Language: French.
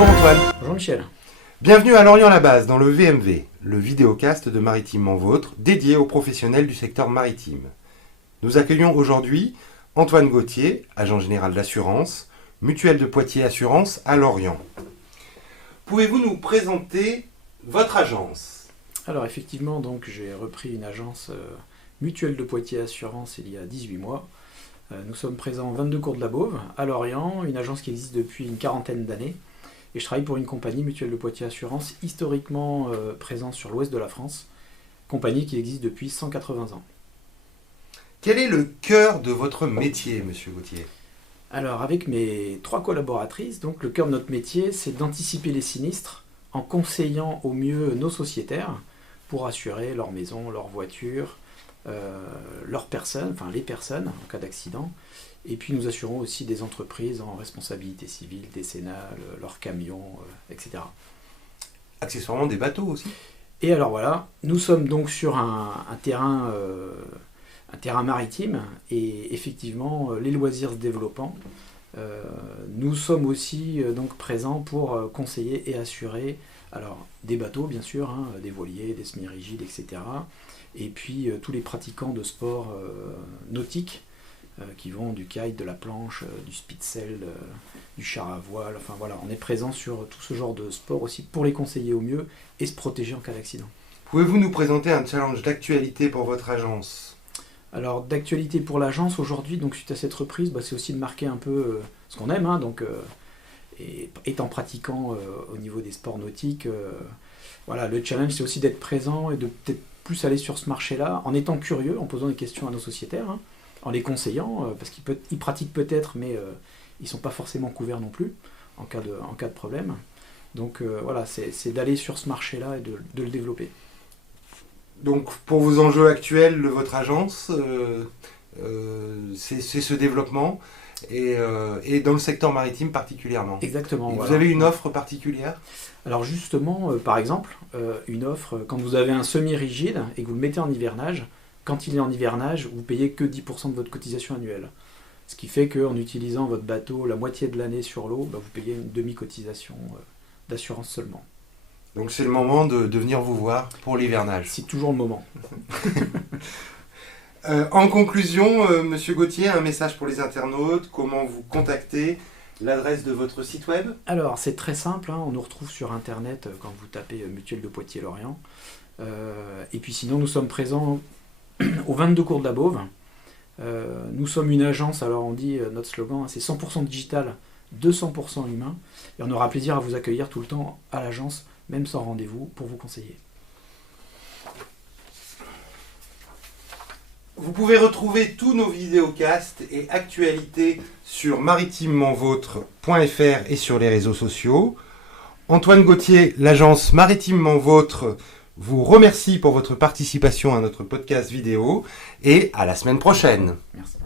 Bonjour Antoine. Bonjour Michel. Bienvenue à Lorient-la-Base dans le VMV, le vidéocast de Maritimement Vôtre, dédié aux professionnels du secteur maritime. Nous accueillons aujourd'hui Antoine Gauthier, agent général d'assurance, Mutuelle de Poitiers Assurance à Lorient. Pouvez-vous nous présenter votre agence ? Alors effectivement, donc j'ai repris une agence Mutuelle de Poitiers Assurance il y a 18 mois. Nous sommes présents 22 cours de la Beauve, à Lorient, une agence qui existe depuis une quarantaine d'années. Et je travaille pour une compagnie Mutuelle de Poitiers Assurance, historiquement présente sur l'ouest de la France, compagnie qui existe depuis 180 ans. Quel est le cœur de votre métier, monsieur Gauthier ? Alors avec mes 3 collaboratrices, donc le cœur de notre métier, c'est d'anticiper les sinistres en conseillant au mieux nos sociétaires pour assurer leur maison, leur voiture, leurs personnes, enfin les personnes en cas d'accident. Et puis nous assurons aussi des entreprises en responsabilité civile, décennale, leurs camions, etc. Accessoirement des bateaux aussi ? Et alors voilà, nous sommes donc sur un terrain maritime et effectivement les loisirs se développant, nous sommes aussi donc présents pour conseiller et assurer alors des bateaux bien sûr, des voiliers, des semi-rigides, etc. Et puis tous les pratiquants de sports nautiques qui vont du kite, de la planche, du spitsail, du char à voile, enfin voilà, on est présent sur tout ce genre de sport aussi pour les conseiller au mieux et se protéger en cas d'accident. Pouvez-vous nous présenter un challenge d'actualité pour votre agence ? Alors d'actualité pour l'agence aujourd'hui, donc suite à cette reprise, c'est aussi de marquer un peu ce qu'on aime, et étant pratiquant au niveau des sports nautiques, voilà, le challenge c'est aussi d'être présent et de peut-être plus aller sur ce marché-là, en étant curieux, en posant des questions à nos sociétaires, en les conseillant, parce qu'ils pratiquent peut-être, mais ils ne sont pas forcément couverts non plus, en cas de problème. Donc voilà, c'est d'aller sur ce marché-là et de le développer. Donc pour vos enjeux actuels de votre agence, c'est ce développement et dans le secteur maritime particulièrement. Exactement. Vous avez une offre particulière ? Alors justement, par exemple, une offre, quand vous avez un semi-rigide et que vous le mettez en hivernage, quand il est en hivernage, vous payez que 10% de votre cotisation annuelle. Ce qui fait qu'en utilisant votre bateau la moitié de l'année sur l'eau, vous payez une demi-cotisation d'assurance seulement. Donc c'est le moment de venir vous voir pour l'hivernage. C'est toujours le moment. En conclusion, monsieur Gauthier, un message pour les internautes, comment vous contacter, l'adresse de votre site web ? Alors c'est très simple, on nous retrouve sur internet quand vous tapez Mutuelle de Poitiers Lorient. Et puis sinon nous sommes présents aux 22 cours de la Beauve. Nous sommes une agence, alors on dit notre slogan, c'est 100% digital, 200% humain. Et on aura plaisir à vous accueillir tout le temps à l'agence, même sans rendez-vous, pour vous conseiller. Vous pouvez retrouver tous nos vidéocasts et actualités sur maritimementvôtre.fr et sur les réseaux sociaux. Antoine Gauthier, l'agence Maritimement Vôtre, vous remercie pour votre participation à notre podcast vidéo et à la semaine prochaine. Merci.